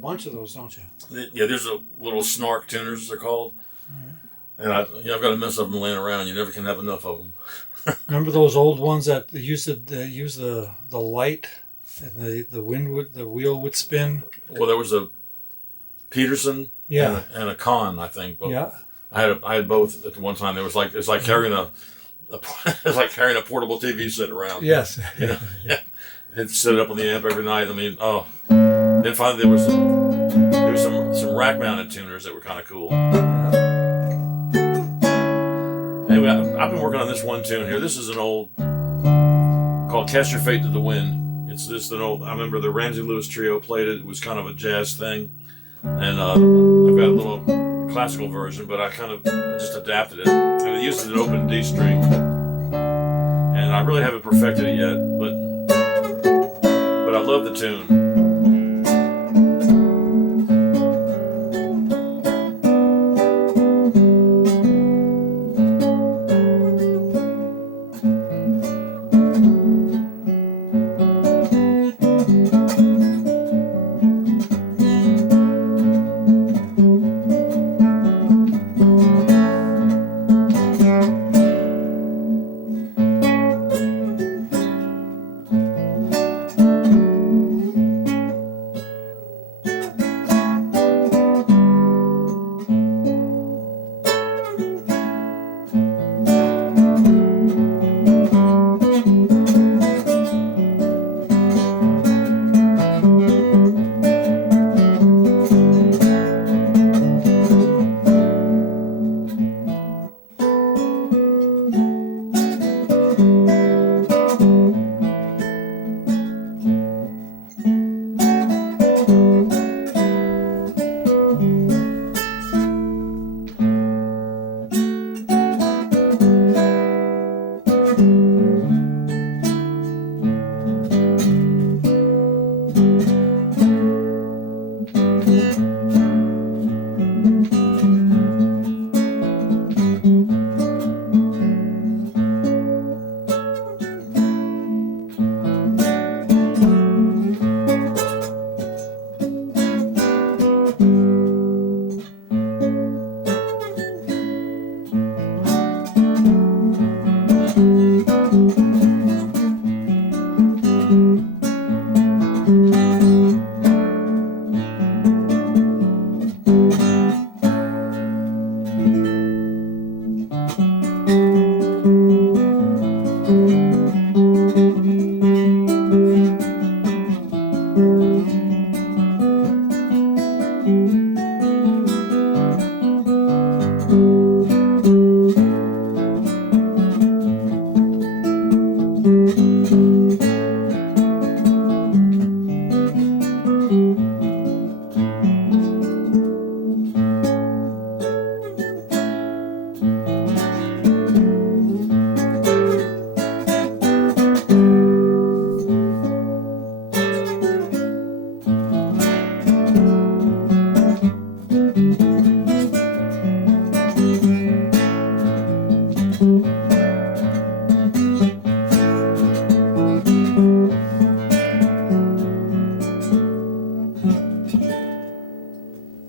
bunch of those, don't you? Yeah, there's a little snark tuners, they're called. And I've got a mess of them laying around. You never can have enough of them. Remember those old ones that use the light and the wheel would spin? Well, there was a Peterson and a Con, I think. Both. Yeah. I had both at one time. It's like carrying it's like carrying a portable TV set around. Yes. You know? And set it up on the amp every night. I mean, Then finally there was some rack mounted tuners that were kind of cool. Anyway, I've been working on this one tune here. This is an old called "Cast Your Fate to the Wind." It's just an old. I remember the Ramsey Lewis Trio played it. It was kind of a jazz thing, and I've got a little classical version, but I just adapted it, and it uses an open D string, and I really haven't perfected it yet, but I love the tune.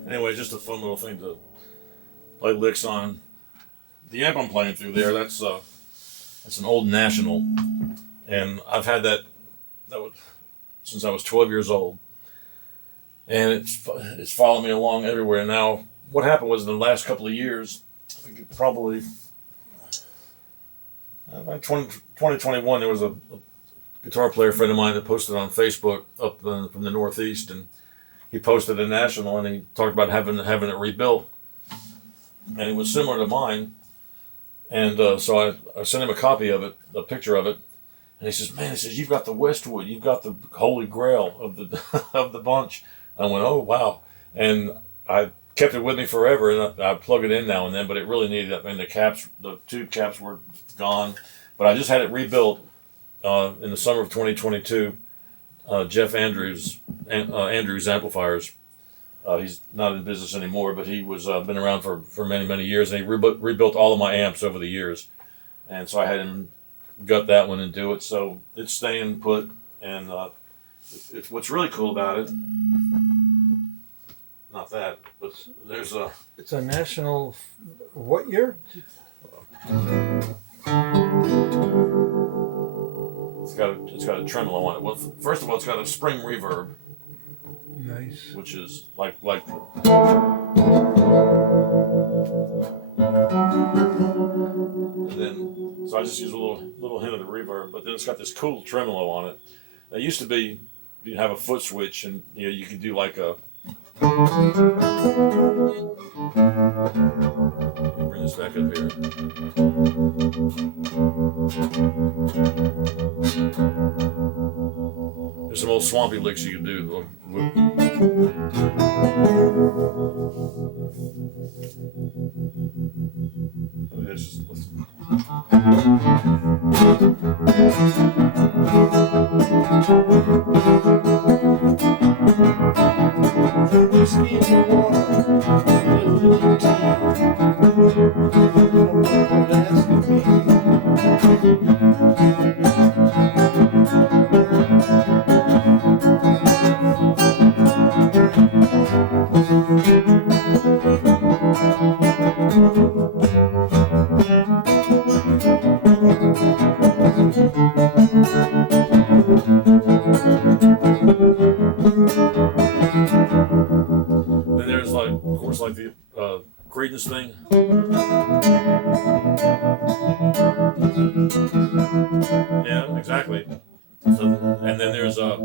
Anyway, just a fun little thing to play licks on. The amp I'm playing through there, that's an old National, and I've had that since I was 12 years old, and it's followed me along everywhere. Now, what happened was in the last couple of years, I think probably 2021, there was a guitar player friend of mine that posted on Facebook from the Northeast, and he posted a National, and he talked about having it rebuilt, and it was similar to mine. And so I sent him a copy of it, a picture of it, and he says, "Man," he says, "you've got the Westwood, you've got the holy grail of the of the bunch." I went, "Oh wow!" And I kept it with me forever, and I plug it in now and then. But it really needed. I mean, the tube caps were gone, but I just had it rebuilt in the summer of 2022. Jeff Andrews amplifiers. He's not in business anymore, but he was been around for many years, and he rebuilt all of my amps over the years. And so I had him gut that one and do it. So it's staying put, and what's really cool about it not that, but there's a. It's a national. What year? It's got a tremolo on it. Well, first of all, it's got a spring reverb, Nice. which is like and then so I just use a little hint of the reverb, but then it's got this cool tremolo on it. It used to be you'd have a foot switch, and you could do like a. Let me bring this back up here. There's some old swampy licks you can do. Let's just listen. Whiskey in the water, little tea. Don't ask me. Then there's like, of course, like the Credence thing. Yeah, exactly. So, and then there's That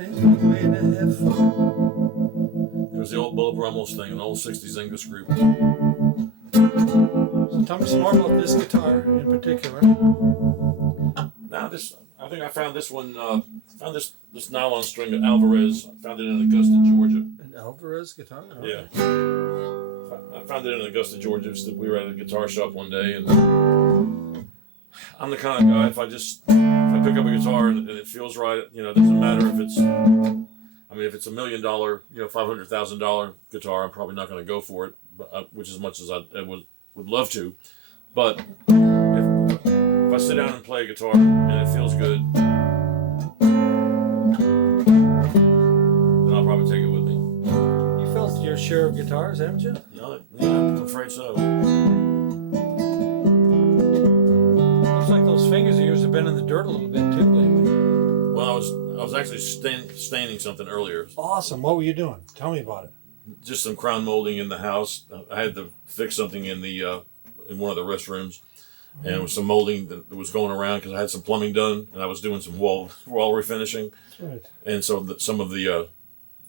ain't the way to have fun. there's the old Bullet Brummels thing, an old '60s English group. So tell me some more about this guitar in particular. Now I think I found this one. Found this nylon string at Alvarez. I found it in Augusta, Georgia. An Alvarez guitar? Oh. Yeah. I found it in Augusta, Georgia. We were at a guitar shop one day, and I'm the kind of guy, if I pick up a guitar and it feels right, it doesn't matter if it's, if it's $1 million, $500,000 guitar, I'm probably not going to go for it, which as much as I would love to. But if I sit down and play a guitar and it feels good, then I'll probably take it with me. You felt your share of guitars, haven't you? No, yeah, I'm afraid so. Looks like those fingers of yours have been in the dirt a little bit too lately. Well, I was actually staining something earlier. Awesome. What were you doing? Tell me about it. Just some crown molding in the house. I had to fix something in one of the restrooms, and it was some molding that was going around because I had some plumbing done, and I was doing some wall refinishing. That's right. And so some of the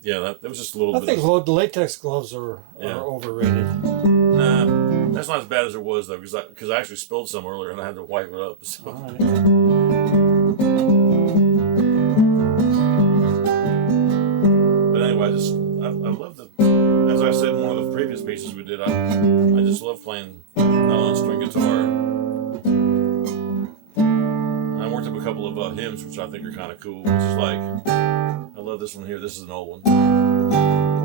that was just a little I bit. think the latex gloves are overrated. Nah, that's not as bad as it was though, because I actually spilled some earlier and I had to wipe it up. So. All right. But anyway, I love as I said in one of the previous pieces we did, I just love playing nylon string guitar. I worked up a couple of hymns which I think are kind of cool, which is like, I love this one here. This is an old one.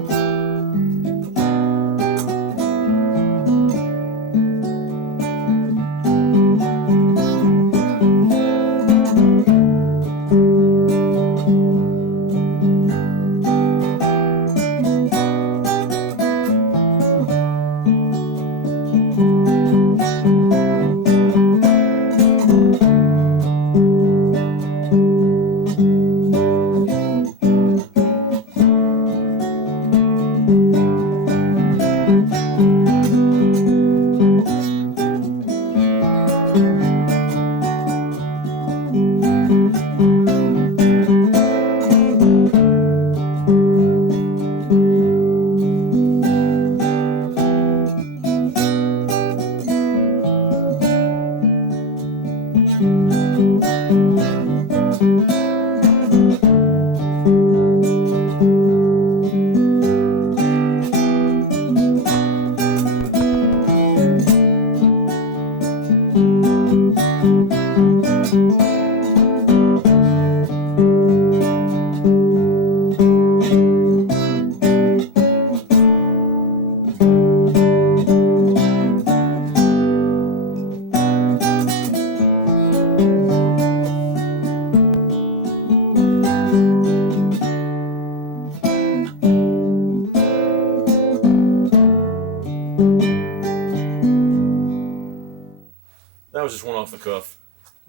That was just one off the cuff.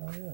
Oh yeah.